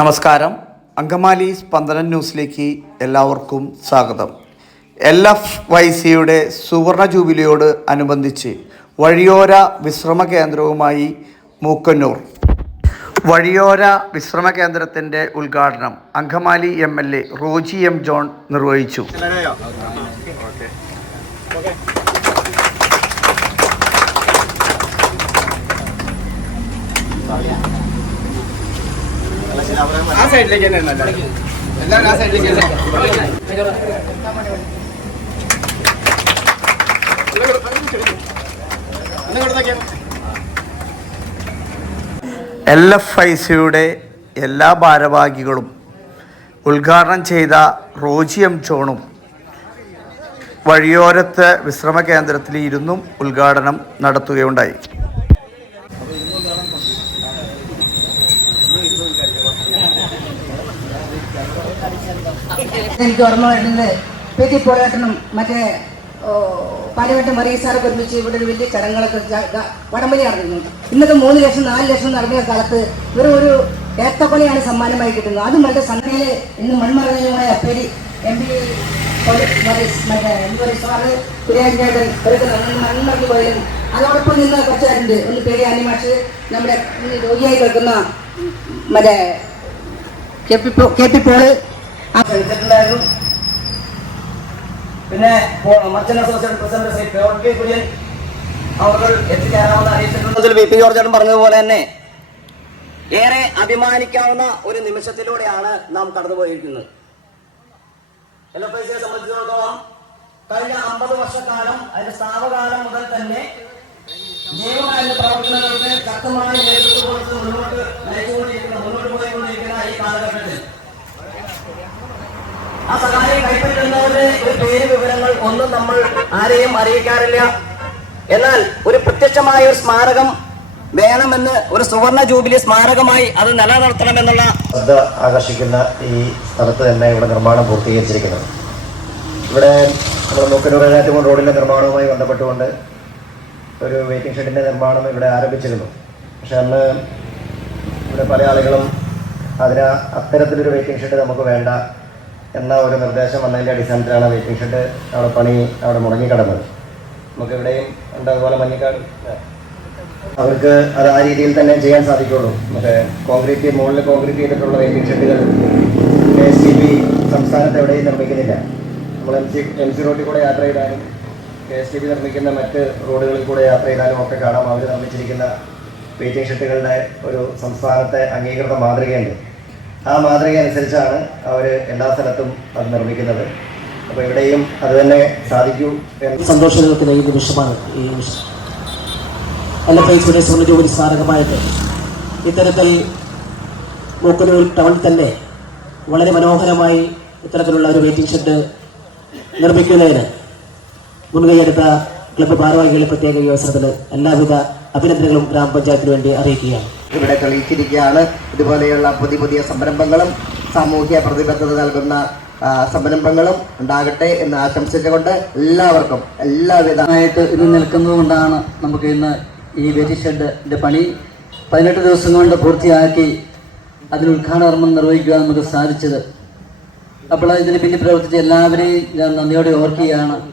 നമസ്കാരം. അങ്കമാലി സ്പന്ദനം ന്യൂസിലേക്ക് എല്ലാവർക്കും സ്വാഗതം. എൽ എഫ് വൈ സിയുടെ സുവർണ ജൂബിലിയോട് അനുബന്ധിച്ച് വഴിയോര വിശ്രമ കേന്ദ്രവുമായി മൂക്കന്നൂർ. വഴിയോര വിശ്രമ കേന്ദ്രത്തിന്റെ ഉദ്ഘാടനം Angamaly M L A Roji M John നിർവഹിച്ചു. ആ. എൽ എഫ് ഐ സിയുടെ എല്ലാ ഭാരവാഹികളും ഉദ്ഘാടനം ചെയ്ത റോജി എം ജോണും വഴിയോരത്ത് വിശ്രമ കേന്ദ്രത്തിൽ ഇരുന്നും ഉദ്ഘാടനം നടത്തുകയുണ്ടായി. എനിക്ക് ഓർമ്മ വരുന്നത് പി ടി പോരാട്ടനും മറ്റേ പാലവട്ടം മറിയസാറൊക്കെ ഒരുമിച്ച് ഇവിടെ ഒരു വലിയ ചടങ്ങുകളൊക്കെ വടംവലി നടന്നിരുന്നു. ഇന്നത്തെ മൂന്ന് ലക്ഷം നാല് ലക്ഷം നടന്ന കാലത്ത് വെറും ഒരു ഏത്തക്കൊലയാണ് സമ്മാനമായി കിട്ടുന്നത്. അതും മറ്റേ സംഘടനയിൽ ഇന്ന് മൺമറഞ്ഞുമായ പെരി എം പി മൺമറഞ്ഞു പോയാലും അതോടൊപ്പം നിന്ന് കുറച്ചുകാരുണ്ട്. ഒന്ന് പേര് അനിമാഷ് നമ്മുടെ രോഗിയായി കിടക്കുന്ന മറ്റേ K P K P Paul പിന്നെ മർച്ചന്റ് പറഞ്ഞതുപോലെ തന്നെ ഏറെ അഭിമാനിക്കാവുന്ന ഒരു നിമിഷത്തിലൂടെയാണ് നാം കടന്നുപോയിരിക്കുന്നത്. എൽ എഫ് ഐ സിയെ സംബന്ധിച്ചിടത്തോളം കഴിഞ്ഞ അമ്പത് വർഷക്കാലം അതിന്റെ സ്ഥാപകാലം മുതൽ തന്നെ ജീവകാരുണ്യ പ്രവർത്തനങ്ങൾക്ക് ശക്തമായി ആ സഹായം കൈപ്പറ്റുന്നവരുടെ ഒരു പേര് വിവരങ്ങൾ ഒന്നും നമ്മൾ ആരെയും അറിയിക്കാറില്ല. എന്നാൽ ഒരു പ്രത്യക്ഷമായ ഒരു സ്മാരകം വേണമെന്ന് ഒരു സുവർണ ജൂബിലി സ്മാരകമായി അത് നിലനിർത്തണമെന്നുള്ള ശ്രദ്ധ ആകർഷിക്കുന്ന ഈ സ്ഥലത്ത് തന്നെ ഇവിടെ നിർമ്മാണം പൂർത്തീകരിച്ചിരിക്കുന്നത്. ഇവിടെ നമ്മുടെ മൂക്കന്നൂർ റോഡിന്റെ റോഡിന്റെ നിർമ്മാണവുമായി ബന്ധപ്പെട്ടുകൊണ്ട് ഒരു വെയിറ്റിംഗ് ഷെഡിന്റെ നിർമ്മാണം ഇവിടെ ആരംഭിച്ചിരുന്നു. പക്ഷെ അന്ന് ഇവിടെ പല ആളുകളും അതിന് അത്തരത്തിലൊരു വെയിറ്റിംഗ് ഷെഡ് നമുക്ക് വേണ്ട എന്ന ഒരു നിർദ്ദേശം വന്നതിന്റെ അടിസ്ഥാനത്തിലാണ് വെയിറ്റിംഗ് ഷെഡ് അവിടെ പണി അവിടെ മുടങ്ങിക്കിടന്നത്. നമുക്ക് ഇവിടെയും ഉണ്ട് അതുപോലെ മഞ്ഞക്കാട്. അവർക്ക് അത് ആ രീതിയിൽ തന്നെ ചെയ്യാൻ സാധിക്കുള്ളൂ. മറ്റേ കോൺക്രീറ്റ് മുകളിൽ കോൺക്രീറ്റ് ചെയ്തിട്ടുള്ള വെയിറ്റിംഗ് ഷെഡുകൾ കെ എസ് സി ബി സംസ്ഥാനത്ത് എവിടെയും നിർമ്മിക്കുന്നില്ല. നമ്മൾ എം സി എം സി റോഡിൽ കൂടെ യാത്ര ചെയ്താലും കെ എസ് ടി ബി നിർമ്മിക്കുന്ന മറ്റ് റോഡുകളിൽ കൂടെ യാത്ര ചെയ്താലും ഒക്കെ കാണാം. അവർ നിർമ്മിച്ചിരിക്കുന്ന വെയിറ്റിംഗ് ഷെഡുകളുടെ ഒരു സംസ്ഥാനത്തെ അംഗീകൃത മാതൃകയുണ്ട്. ആ മാതൃക അനുസരിച്ചാണ് അവർ എല്ലാ സ്ഥലത്തും അത് നിർമ്മിക്കുന്നത്. അപ്പോൾ ഇവിടെയും അത് തന്നെ സാധിക്കൂ എന്ന് ഈ നിമിഷമാണ് ഈ നിമിഷം. അല്ല ഫേസിയുടെ സംബന്ധിച്ച് ഒരു സ്മാരകമായിട്ട് ഇത്തരത്തിൽ മൂക്കനൂർ ടൗണിൽ തന്നെ വളരെ മനോഹരമായി ഇത്തരത്തിലുള്ള ഒരു വെയിറ്റിംഗ് ഷെഡ് നിർമ്മിക്കുന്നതിന് മുൻകൈയെടുത്ത ക്ലബ്ബ് ഭാരവാഹികളെ പ്രത്യേക ഈ അവസരത്തിൽ എല്ലാവിധ അഭിനന്ദനങ്ങളും ഗ്രാമപഞ്ചായത്തിന് വേണ്ടി അറിയിക്കുകയാണ്. ഇവിടെ തെളിയിച്ചിരിക്കുകയാണ്. ഇതുപോലെയുള്ള പുതിയ പുതിയ സംരംഭങ്ങളും സാമൂഹ്യ പ്രതിബദ്ധത നൽകുന്ന സംരംഭങ്ങളും ഉണ്ടാകട്ടെ എന്ന് ആശംസിച്ചുകൊണ്ട് എല്ലാവർക്കും എല്ലാവിധമായിട്ട് ഇത് നിൽക്കുന്നതുകൊണ്ടാണ് നമുക്ക് ഇന്ന് ഈ വെരി ഷെഡിന്റെ പണി പതിനെട്ട് ദിവസം കൊണ്ട് പൂർത്തിയാക്കി അതിന് ഉദ്ഘാടനം നിർവഹിക്കുക നമുക്ക് സാധിച്ചത്. അപ്പോൾ ഇതിന് പിന്നിൽ പ്രവർത്തിച്ച എല്ലാവരെയും ഞാൻ നന്ദിയോടെ ഓർക്കുകയാണ്.